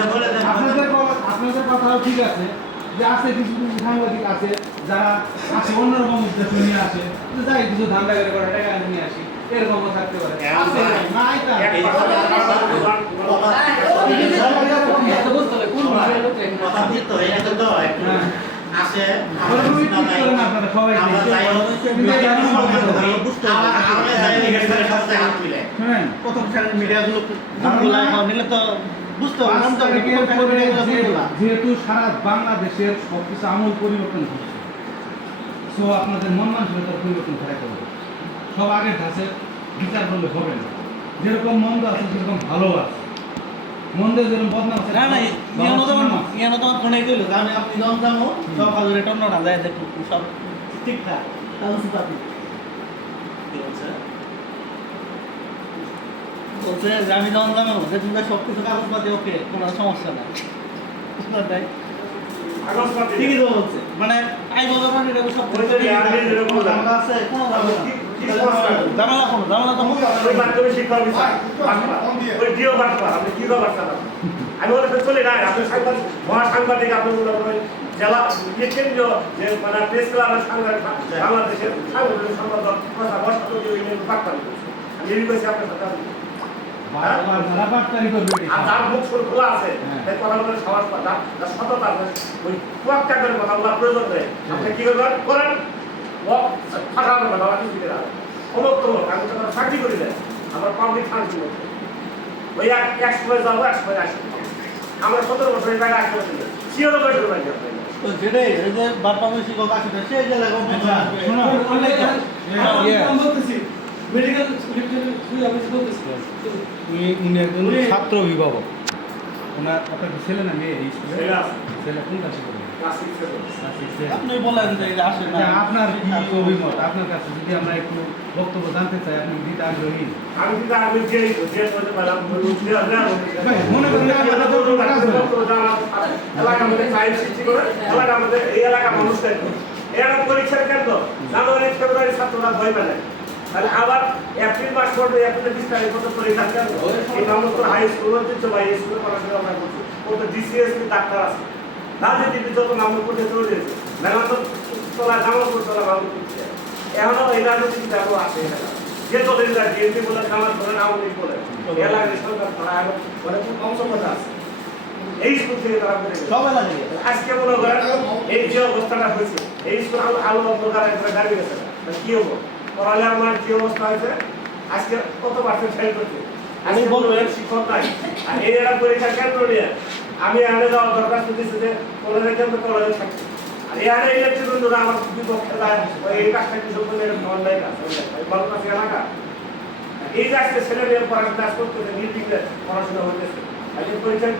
আচ্ছা আপনাদের আপনাদের কথাও ঠিক আছে। যে আছে কিছু কিছু সাংবাদিক আছে যারা আছে অন্যরকম উদ্দেশ্য নিয়ে আসে। যে যাই কিছু ধান্দা করে করে টাকা নিয়ে আসি। এরকমও থাকতে পারে। নাই হ্যাঁ। প্রথম শ্রেণির মিডিয়াগুলো নিলে তো যেহেতু সারা বাংলাদেশের সবকিছু আমূল পরিবর্তন হচ্ছে সো আপনাদের মন মানসিকতার পরিবর্তন ঘটাতে হবে। সব আগের ধাঁচে বিচার করলে হবে না। যেরকম মন্দ আছে সেরকম ভালো আছে। মন্দের যেরকম বদনাম আছে না ইয়ানো তো বদনাম আছে। ইয়ানো তো ফোনে কইলো আমি আপনি যখন যাব সব কাজ রেটন না যায় দেখুন সব ঠিকঠাক তাহলে সুপাতি বলছে যে আমি যখন যাব দেখুন যে সব কিছু কাগজপাতি ওকে কোনো সমস্যা নাই? কাগজপাতি। ঠিকই তো বলছে। মানে আই বলতে সব ওই যে আমি যেরকম আছে। কোনো ঝামেলা তো ওই মাধ্যমিক শিক্ষা বাটপা। ওই ডিও বাটপা, আপনি কি করে বাটপা বাটপা? আমি ওদের সাথে না আপনি সাংবাদিক মহা আপনি জেলা ইয়ে কেন্দ্রীয় যে মানে প্রেস ক্লাবের সাংবাদিক বাংলাদেশের সাংবাদিক সম্পাদক কথা বসা তো ওই নিয়ে বাটপা করছে। আমি এই কইছি আপনার সাথে আমি। বারবার যারা মুখ সুর খোলা আছে হ্যাঁ। তাই সাহস সততা আছে ওই কুয়াক্কা করে কথা প্রয়োজন নেই। আপনি কি করবেন? করেন। অমুক আমি তো করি না আমার পাবলিক শান্তি মধ্যে ওই এক এক সময় যাব এক সময় আসব আমরা সতেরো বছর এই জায়গায় আসতে শিওরও করে দেবেন তো যেটাই যে বারটা বেশি কথা আছে সেই জেলায় ইয়ে, উনি উনি একজন ছাত্র অভিভাবক। ওনার আপনার কি ছেলে না মেয়ে এই স্কুলে ছেলে কোন সিক্সে। আপনি বলেন যে এটা আসে না। আচ্ছা, আপনার কি অভিমত? আপনার কাছে যদি আমরা একটু বক্তব্য জানতে চাই আপনি দিতে আগ্রহী? আমি যে যে করতে পারলাম মনে করেন সৃষ্টি করে এলাকার মধ্যে এই এলাকার মানুষ এরা পরীক্ষার কেন্দ্র। জানুয়ারি ফেব্রুয়ারি ছাত্ররা ভয় পেলে তাহলে আবার এপ্রিল মাস পর্বে এপ্রিলের বিশ তারিখ পর্যন্ত পরীক্ষার কেন্দ্র এই নম্বর হাই স্কুল ঐতিহ্যবাহী স্কুলে পড়াশোনা আমরা করছি। ও তো ডিসিএস ডাক্তার আছে। রাজনীতিতে যত নাম করতে চলে গেছে মেলান্ত তোলা জামালপুর তোলা নাম করছে এখনও এই রাজনীতিতে আরও আছে যে দলের বিএনপি বলে জামাত বলে আওয়ামী লীগ বলে। এলাকার সরকার তারা এখন মানে খুব কম সংখ্যা আছে। এই স্কুল থেকে তারা আজকে মনে করেন এই যে অবস্থাটা হয়েছে এই স্কুল আলো আলো অন্ধকার একটা গাড়ি গেছে কি হব? পড়ালে আমার কি অবস্থা হয়েছে? আজকে কত পার্সেন্ট ফেল করছে? আমি বলব, এর শিক্ষক নাই। আর এই এরা পরীক্ষা কেন্দ্র নিয়ে? আমি এখানে যাওয়ার দরখাস্ত দিচ্ছি যে কলেজে কেন্দ্র কলেজে থাকছে আর এখানে ইলেকট্রিক বন্ধুরা আমার বিপক্ষে এই কাজটা কিছু করলে এরকম অন্যায় কাজ? ভালো কাছে এলাকা। এই যে আজকে ছেলে মেয়ে পড়াশোনা করতেছে নির্বিঘ্নে পড়াশোনা হইতেছে আজকে পরীক্ষার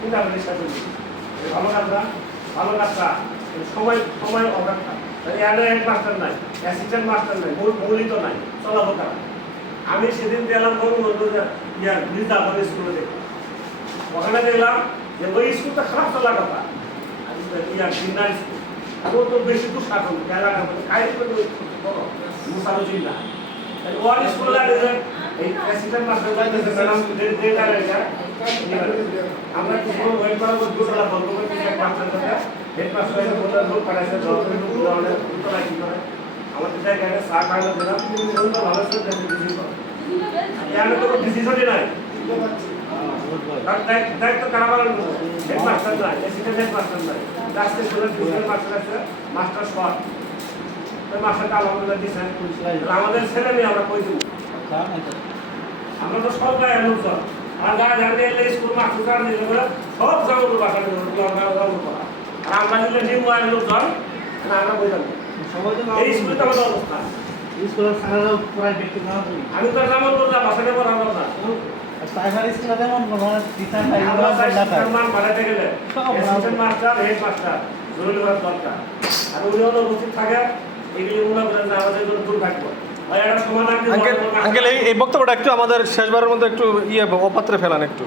কিন্তু আমি করি এই ভালো কাজটা ভালো কাজটা এই সময় সময় অপেক্ষা। এখানে হেড মাস্টার নাই অ্যাসিস্ট্যান্ট মাস্টার নাই মূল মৌলিত নাই চলাবো তারা আমি সেদিন গেলাম ইয়ার বৃন্দাবন স্কুলে দেখে। ওখানে দেখলাম যে ওই স্কুলটা খারাপ চলার কথা। ইয়ার জিন্নার স্কুল তো বেশি দূর শাসন এলাকার মধ্যে ওয়ান স্কুল আমাদের ছেলে মেয়ে আমরা কই দেবো? আমরা তো সব গায়ে আর গায়ে জানতে এলে স্কুল মাস্টার কার দিলে বলে সব জঙ্গল বাসা দিল জঙ্গল করা আর আমরা নিউ লোকজন আমরা তো এই স্কুলে তো আমাদের অবস্থা। আমি তো জামল স্কুলে যেমন মানে টিচার মান বাড়াতে গেলে সব অ্যাসিস্ট্যান্ট মাস্টার হেড মাস্টার জরুরি দরকার। আর উনি থাকে এগুলি মনে করেন আমাদের জন্য দুর্ভাগ্য আঙ্কেল আঙ্কেল এই এই বক্তব্যটা একটু আমাদের শেষবারের মধ্যে একটু ইয়ে অপাত্রে ফেলান একটু।